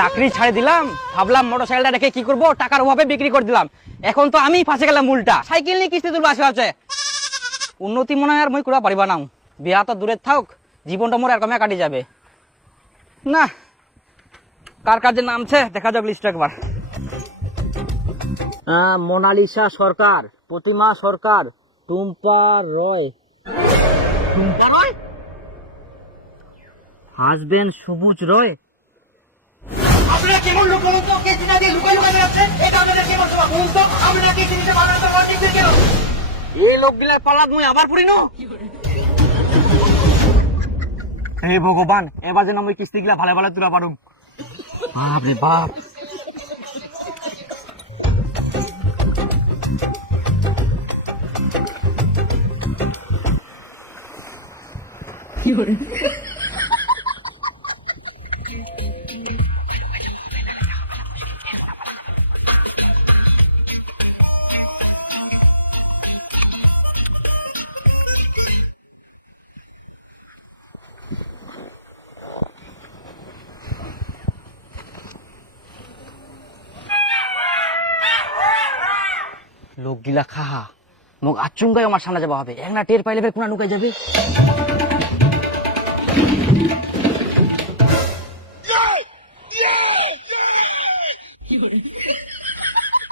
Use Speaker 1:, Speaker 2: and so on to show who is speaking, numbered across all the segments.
Speaker 1: চাকরি ছাড়ে দিলাম ভাবলাম মোটর সাইকেলটা রেখে কি করব? টাকার অভাবে বিক্রি করে দিলাম। এখন তো আমি ফাঁসে গেলাম উল্টা। সাইকেল নিয়ে কিস্তি তুলবো আসে আছে। উন্নতি মনে হয় আর মই করা পারিবা না। বিয়া তো দূরে থাক জীবনটা মোর এরকমে কাটি যাবে। না কার কার যে নামছে দেখা যাক লিস্ট একবার। মোনালিসা সরকার প্রতিমা সরকার টুম্পা রয়। টুম্পা রয়? হাজবেন্ড সবুজ রয়।
Speaker 2: আপনারা কেমন লোক বলুন তো? কে চিনা দিয়ে লুকাই লুকাই বেড়াচ্ছে? এটা আপনাদের কেমন স্বভাব বলুন তো? আপনারা কে চিনিতে পারেন তো মসজিদের কেন?
Speaker 1: এই লোকগুলার পালাত মুই আবার পড়ি ন? হে ভগবান এবার যেন আমি কিস্তি গিলা ভালো ভালো তুলা পারুম। বাপ রে বাপ। লোকগিলা খাহা মোক আচুঙ্গাই আমার সামনে যাবা হবে। এক না টের পাইলে কোনা নুকাই যাবে।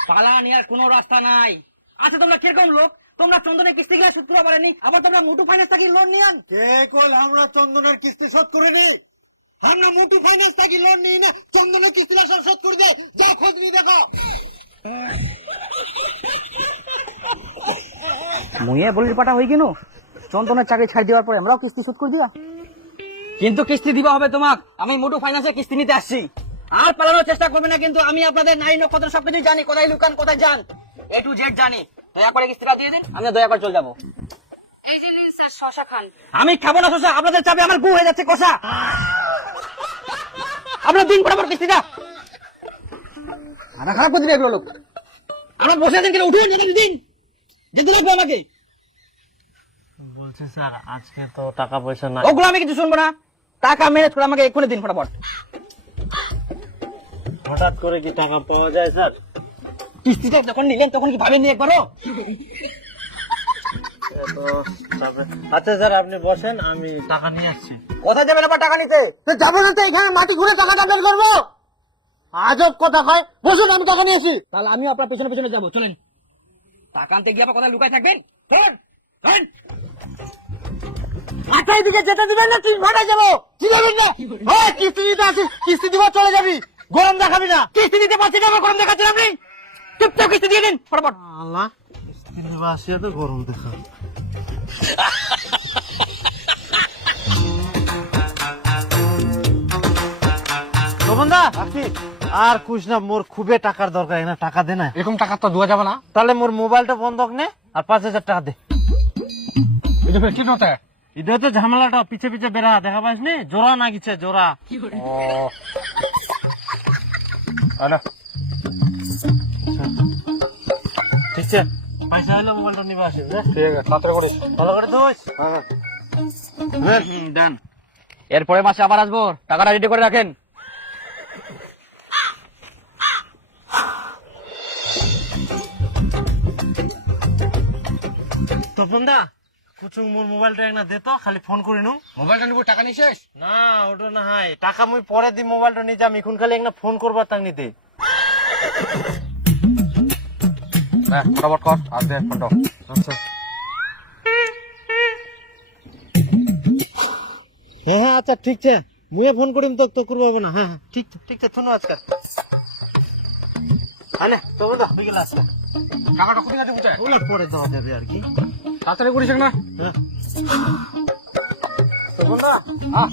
Speaker 1: পালা নেওয়ার কোনো রাস্তা নাই। আচ্ছা তোমরা কীরকম লোক? তোমরা চন্দনের কিস্তি গিলা শোধ করতে পারেনি? আবার তোমরা মুটু ফাইন্যান্স থেকে লোন নিয়ান
Speaker 2: কে কল আমরা চন্দনের কিস্তি শোধ করে দিই? আমরা মোটু ফাইন্যান্স থেকে লোন নিই না। চন্দনের কিস্তিটা সব শোধ করে দে। যা খোঁজ নিয়ে দেখো।
Speaker 1: বলির পাটা হয়ে গেল। চন্দনের চাকরি ছাড় দেওয়ার পরে আমরাও কিস্তি শোধ করে দিবা কিন্তু কিস্তি দিবা হবে আমি মোটু ফাইন্যান্সে কিস্তি নিতে আসছি। আর পালানোর চেষ্টা করবে না, কিন্তু আমি আপনাদের নাই নক্ষত্র সবকিছু জানি। কোথায় লুকান, কোথায় যান এ টু জেড জানি। দয়া করে কিস্তিটা দিয়ে দিন, আমি দয়া করে চলে যাব।
Speaker 3: শশা
Speaker 1: আমি খাব না শোষা আপনাদের চাপে আমার হয়ে যাচ্ছে, কষা। আপনার দিন পর কিস্তিটা?
Speaker 2: মাথা খারাপ করে দিবে এগুলো লোক।
Speaker 1: আমরা বসে দিন উঠে যেতে দিন যেতে লাগবে আমাকে।
Speaker 4: বলছি স্যার আজকে তো টাকা পয়সা নাই।
Speaker 1: ওগুলো আমি কিছু শুনব না। টাকা ম্যানেজ করে আমাকে এক্ষুনি দিন ফটাফট।
Speaker 4: হঠাৎ করে কি টাকা পাওয়া যায় স্যার?
Speaker 1: কিস্তিটা যখন নিলেন তখন কি ভাবেননি একবারও?
Speaker 4: এ আচ্ছা স্যার আপনি বসেন আমি টাকা নিয়ে আসছি।
Speaker 1: কোথায় যাবেন আবার টাকা নিতে?
Speaker 2: যাব না তো এখানে মাটি ঘুরে টাকা দাবি করব। আজব কথা কয়। বসুন আমি টাকা নিয়েছি।
Speaker 1: তাহলে আমিও আপনার পেছনে পেছনে যাব। চলেন। টাকা আনতে গিয়ে কোথায় লুকাই থাকবেন?
Speaker 2: মাথায় দিকে যেতে দিবেন না তুই যাব? কি যাবেন না? হ্যাঁ কিস্তি দিতে আসি কিস্তি দিব চলে যাবি। গরম দেখাবি না।
Speaker 1: কিস্তি দিতে পারছি না গরম দেখাচ্ছেন আপনি? চুপচাপ কিস্তি দিয়ে দিন ফটাফট।
Speaker 4: আল্লাহ। আসিয়া তো গরম দেখা। বন্ধা আর কুছ না মোর খুবই টাকার দরকার না টাকা দে না।
Speaker 2: এরকম টাকা তো দেওয়া যাবে না।
Speaker 4: তাহলে মোর মোবাইলটা বন্ধক নে আর পাঁচ হাজার টাকা দে।
Speaker 2: এটা কি নতে?
Speaker 4: এটা তো ঝামেলাটা পিছে পিছে বেড়া দেখা পাইস নি? জোড়া না গেছে জোড়া। ঠিক আছে পয়সা হলে মোবাইলটা নিবে আসিস রে।
Speaker 2: ঠিক আছে তাড়াতাড়ি করিস।
Speaker 4: ভালো করে দোস
Speaker 1: ডান এরপরে মাসে আবার আসব টাকাটা রেডি করে রাখেন।
Speaker 4: তপন দা কুচুং মোর মোবাইলটা দে তো খালি ফোন করে নু
Speaker 2: মোবাইলটা নিবো টাকা নিছিস
Speaker 4: না ওটা না হয়। টাকা মুই পরে দি মোবাইলটা নিয়ে যাম এখন খালি ফোন করবার তাক নিতে
Speaker 2: হ্যাঁ ফটাফট কর আর দে ফোনটা।
Speaker 4: আচ্ছা। হ্যাঁ হ্যাঁ আচ্ছা ঠিক আছে। মুয়ে ফোন করিম তো তো করব না হ্যাঁ হ্যাঁ। ঠিক ঠিক আছে শুনো আজকাল দা বিকেল আসছে।
Speaker 2: টাকাটা কোথায় আছে বুঝে?
Speaker 4: ওগুলো পরে দেওয়া যাবে আর কি।
Speaker 2: তাড়াতাড়ি করিস না?
Speaker 4: হ্যাঁ।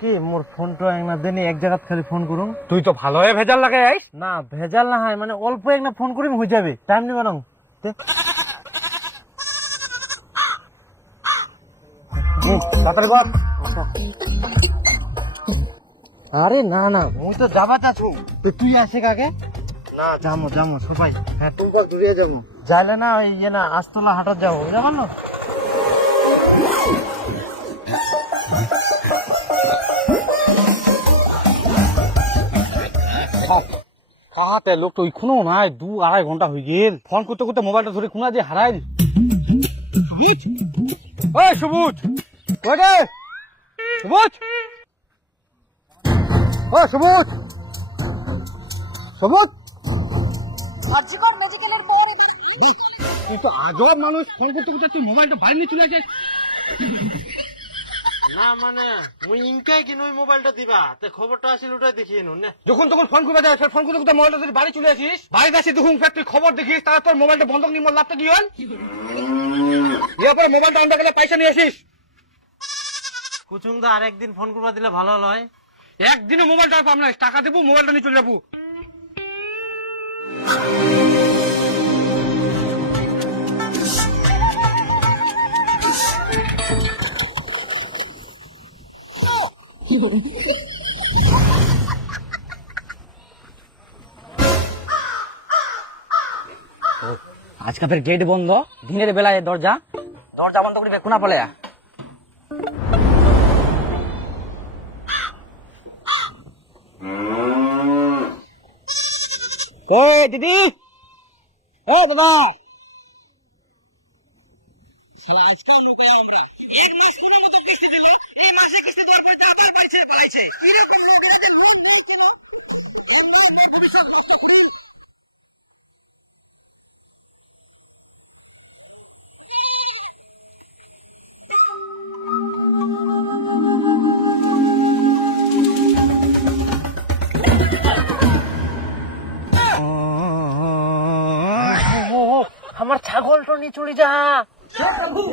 Speaker 4: কি? মোর ফোনটা একটা দেনি এক জায়গাত খালি ফোন করুম।
Speaker 1: তুই তো ভালো হয়ে ভেজাল লাগে আইস।
Speaker 4: না ভেজাল না হয় মানে অল্প একটা ফোন করিম হয়ে যাবে। টাইম নিবে না। তাড়াতাড়ি কর। আরে না না মুই তো যাবা তো তুই আসে কাকে? না যামো যামো সবাই। হ্যাঁ। তুই বল দূরে যাব যাইলে না ওই ইয়ে না আস্তলা হাটার যাব যাবার না
Speaker 5: কাহাতে লোকটা ওইখানেও নাই দু আড়াই ঘণ্টা হয়ে গেল। ফোন করতে করতে মোবাইলটা ধরে কোনা যে হারাই সবুজ ওই সবুজ! কই রে? সবুজ! ও সবুজ! সবুজ!
Speaker 3: মেডিকেলের পর
Speaker 5: তুই তো আজব মানুষ। ফোন করতে করতে তুই মোবাইলটা বাইরে নিয়ে চলে আসিস।
Speaker 4: না মানে মুই ইনকাই কিনো ওই মোবাইলটা দিবা। তে খবরটা আসিল ওটাই দেখিয়ে নুন না।
Speaker 5: যখন তখন ফোন করে দেয় ফোন করতে করতে মোবাইলটা বাড়ি চলে আসিস বাড়িতে আসি দেখুন তুই খবর দেখিস তারা তোর মোবাইলটা বন্ধক নিয়ে মোর লাভটা কি হল? এরপরে মোবাইলটা আনতে গেলে পয়সা নিয়ে আসিস।
Speaker 4: কুচুং দা আরেকদিন ফোন করবা দিলে ভালো হয়।
Speaker 5: একদিনে মোবাইলটা পাবো না টাকা দেবো মোবাইলটা নিয়ে চলে যাব।
Speaker 1: আজকে ফের গেট বন্ধ। দিনের বেলায় দরজা। দরজা বন্ধ করে কোনা পলে এ দিদি। এ দাদা।
Speaker 4: আমার ছাগলটা নিয়ে চলে যা
Speaker 5: ও